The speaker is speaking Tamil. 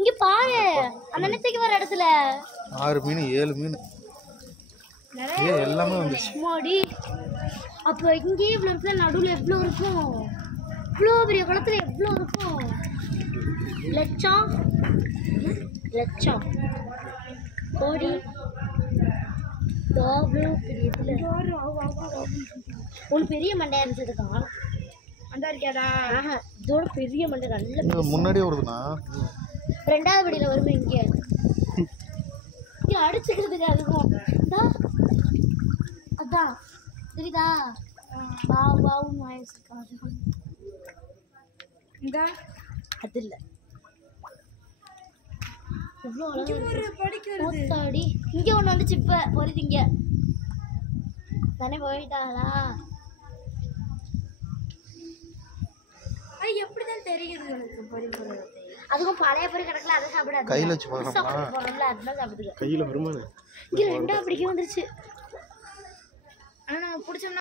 இங்க பாரு அந்த அண்ணத்துக்கு வர இடத்துல 6 மீன் 7 மீன் எல்லாமே வந்துச்சு. மாடி அப்போ இங்கே இவ்வளோ நடுவில் எவ்வளோ இருக்கும்? இவ்வளோ பெரிய குளத்துல எவ்வளோ இருக்கும்? லட்சம் லட்சம் கோடி ஒன்று பெரிய மண்டையா இருந்துச்சுக்கா அந்த இருக்காதா? இதோட பெரிய மண்டை நல்ல முன்னாடியே வருதுண்ணா. 2வது படியில் வருமே இங்கே அடிச்சுக்கிறதுக்கு அதுக்கும் அதான் தெரியுதா? பாவுன்னு வாங்கிருக்காங்க. அது இல்லை எவ்வளோ அழகாடி. இங்கே ஒன்று வந்துச்சு இப்போ வருது. இங்கே தானே போயிட்டாங்களா? எப்படிதான் தெரியுது எனக்கு பொறி போடுறது? அதுக்கும் பழைய பொறி கிடக்கல, அதை சாப்பிடாது. கையில் வச்சு போடுறோம்ல, அதுதான் சாப்பிடுது. கையில் வருமா? இங்கே 2வது படிக்க வந்துருச்சு. ஆனால் நம்ம பிடிச்சோம்னா